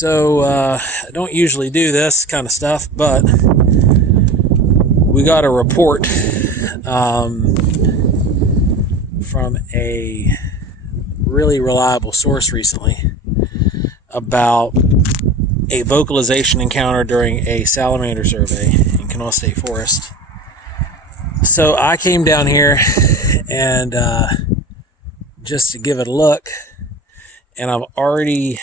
So I don't usually do this kind of stuff, but we got a report from a really reliable source recently about a vocalization encounter during a salamander survey in Kanawha State Forest. So I came down here and just to give it a look, and I've already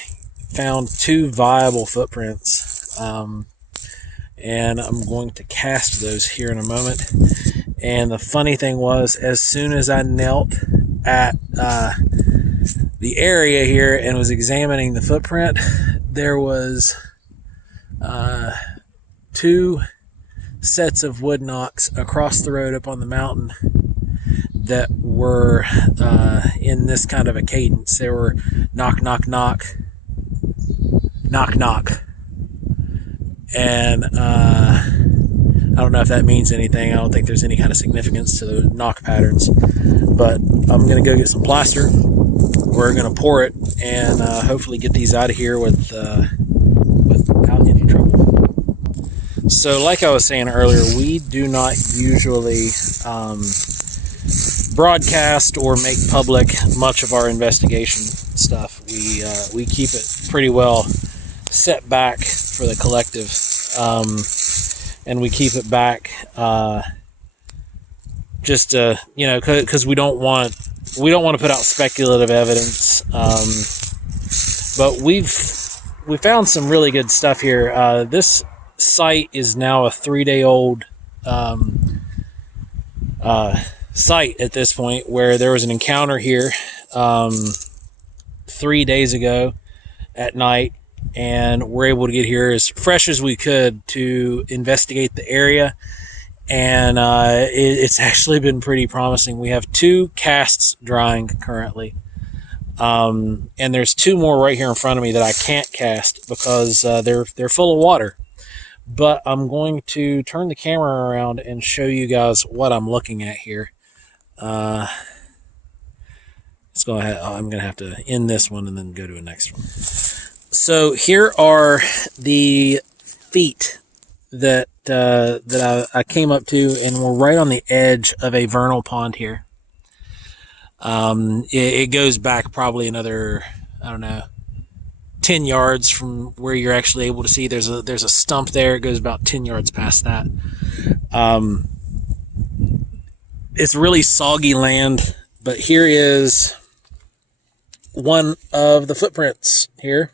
found 2 viable footprints, and I'm going to cast those here in a moment. And the funny thing was, as soon as I knelt at the area here and was examining the footprint, there was 2 sets of wood knocks across the road up on the mountain that were in this kind of a cadence. They were knock, knock, knock, knock, knock. And I don't know if that means anything. I don't think there's any kind of significance to the knock patterns. But I'm going to go get some plaster. We're going to pour it and hopefully get these out of here without any trouble. So like I was saying earlier, we do not usually broadcast or make public much of our investigation stuff. We keep it pretty well set back for the collective, and we keep it back just because we don't want to put out speculative evidence. But we found some really good stuff here. This site is now a 3-day-old site at this point, where there was an encounter here 3 days ago at night, and we're able to get here as fresh as we could to investigate the area, and it's actually been pretty promising. We have 2 casts drying currently, and there's 2 more right here in front of me that I can't cast because they're full of water. But I'm going to turn the camera around and show you guys what I'm looking at here. Let's go ahead. I'm going to have to end this one and then go to the next one. So here are the feet that I came up to, and we're right on the edge of a vernal pond here. It goes back probably another, 10 yards from where you're actually able to see. There's a stump there. It goes about 10 yards past that. It's really soggy land, but here is one of the footprints here,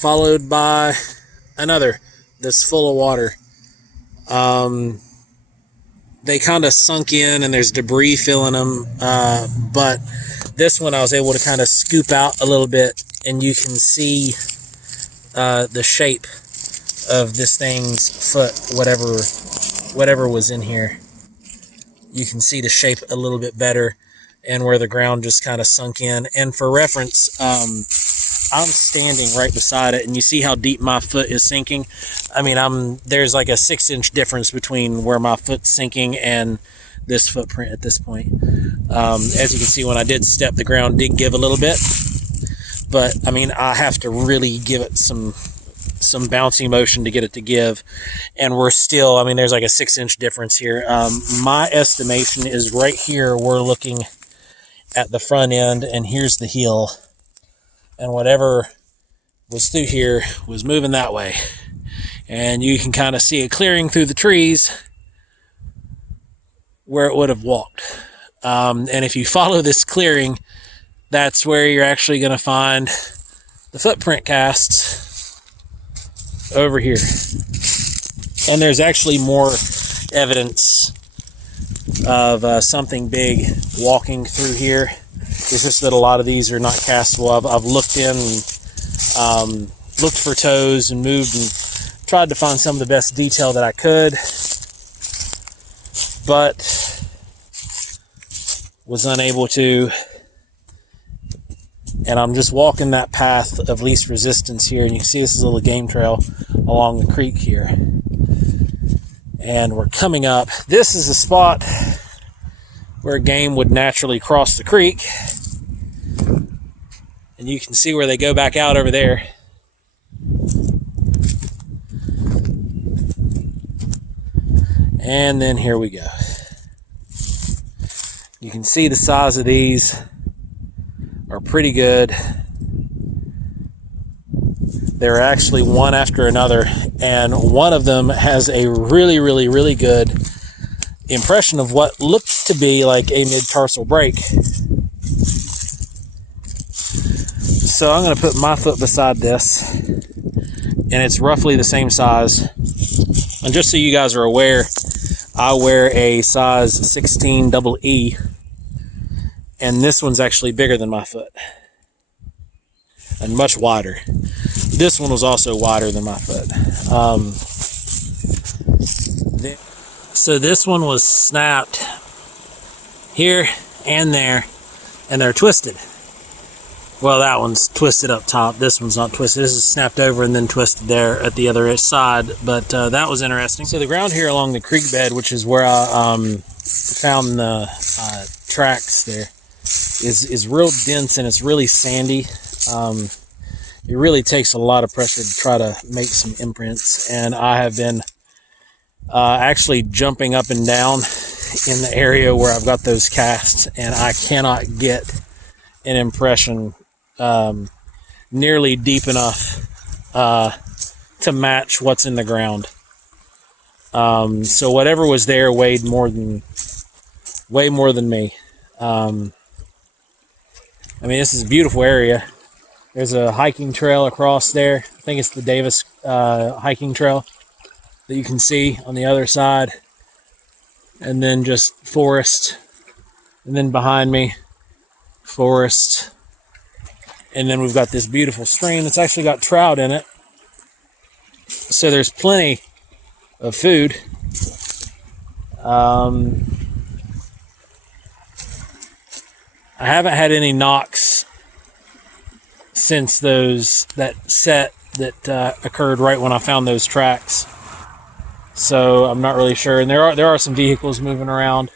followed by another that's full of water. They kind of sunk in and there's debris filling them, but this one I was able to kind of scoop out a little bit, and you can see the shape of this thing's foot, whatever was in here. You can see the shape a little bit better, and where the ground just kind of sunk in. And for reference, I'm standing right beside it, and you see how deep my foot is sinking. I mean, there's like a 6-inch difference between where my foot's sinking and this footprint at this point. As you can see, when I did step, the ground did give a little bit, but I mean, I have to really give it some bouncy motion to get it to give, and we're still, there's like a 6-inch difference here. My estimation is right here, we're looking at the front end, and here's the heel, and whatever was through here was moving that way, and you can kind of see it clearing through the trees where it would have walked. And if you follow this clearing, that's where you're actually going to find the footprint casts over here. And there's actually more evidence of something big walking through here. It's just that a lot of these are not castable. I've looked in and looked for toes and moved and tried to find some of the best detail that I could, but was unable to. And I'm just walking that path of least resistance here, and you can see this is a little game trail along the creek here, and we're coming up. This is the spot where game would naturally cross the creek, and you can see where they go back out over there. And then here we go. You can see the size of these are pretty good. They're actually one after another, and one of them has a really good impression of what looked to be like a mid-tarsal break. So I'm going to put my foot beside this, and it's roughly the same size. And just so you guys are aware, I wear a size 16 double E, and this one's actually bigger than my foot and much wider. This one was also wider than my foot. So this one was snapped here and there, and they're twisted. Well, that one's twisted up top. This one's not twisted. This is snapped over and then twisted there at the other side. But that was interesting. So the ground here along the creek bed, which is where I found the tracks there, is real dense, and it's really sandy. It really takes a lot of pressure to try to make some imprints, and I have been actually jumping up and down in the area where I've got those casts, and I cannot get an impression nearly deep enough to match what's in the ground. So whatever was there weighed way more than me. I mean, this is a beautiful area. There's a hiking trail across there. I think it's the Davis hiking trail that you can see on the other side. And then just forest. And then behind me, forest. And then we've got this beautiful stream that's actually got trout in it. So there's plenty of food. I haven't had any knocks since that set that occurred right when I found those tracks. So I'm not really sure. And there are some vehicles moving around.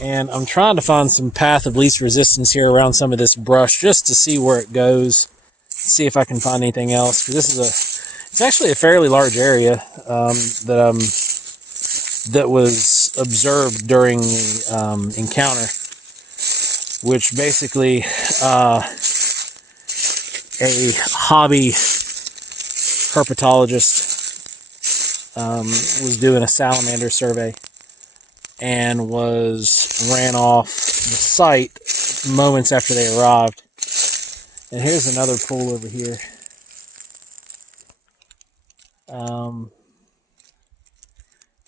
And I'm trying to find some path of least resistance here around some of this brush just to see where it goes. See if I can find anything else. Because it's actually a fairly large area that was observed during the encounter, which basically a hobby herpetologist was doing a salamander survey and ran off the site moments after they arrived. And here's another pool over here.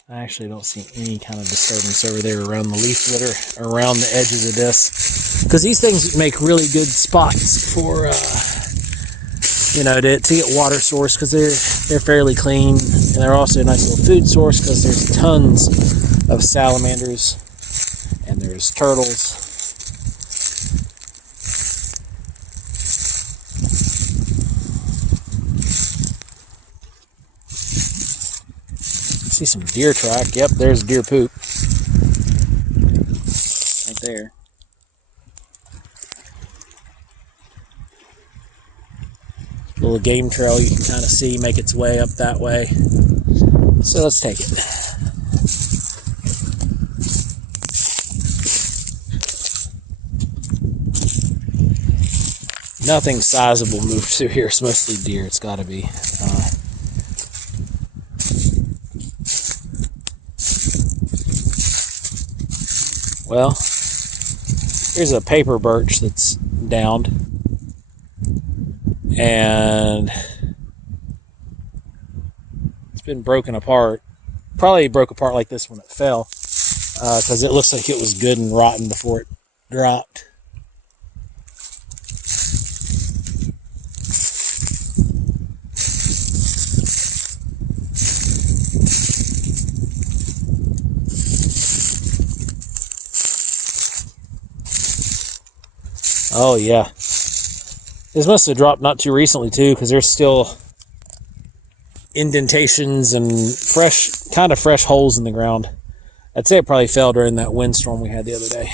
I actually don't see any kind of disturbance over there around the leaf litter, around the edges of this, because these things make really good spots for to get water source, because they're fairly clean, and they're also a nice little food source because there's tons of salamanders and there's turtles. See some deer track. Yep, there's deer poop right there. Little game trail you can kind of see make its way up that way. So let's take it. Nothing sizable moves through here. It's mostly deer. It's got to be. Well, here's a paper birch that's downed, and it's been broken apart. Probably broke apart like this when it fell, because it looks like it was good and rotten before it dropped. Oh yeah, this must have dropped not too recently too, because there's still indentations and kind of fresh holes in the ground. I'd say it probably fell during that windstorm we had the other day.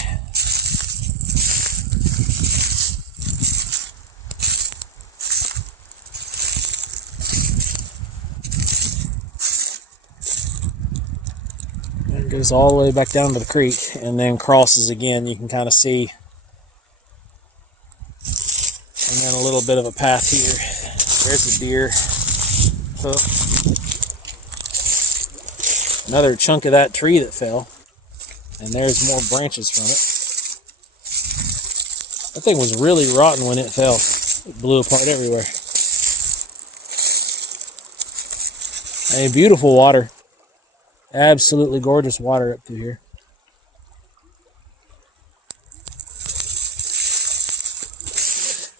It goes all the way back down to the creek and then crosses again. You can kind of see. And then a little bit of a path here. There's a deer hoof. Another chunk of that tree that fell. And there's more branches from it. That thing was really rotten when it fell. It blew apart everywhere. A beautiful water. Absolutely gorgeous water up through here.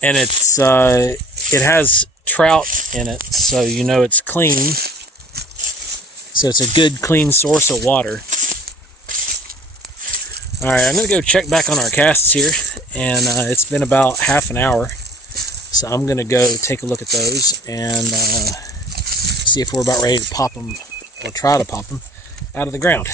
And it's it has trout in it, so you know it's clean. So it's a good, clean source of water. All right, I'm gonna go check back on our casts here, and it's been about half an hour. So I'm gonna go take a look at those and see if we're about ready to pop them, or try to pop them, out of the ground.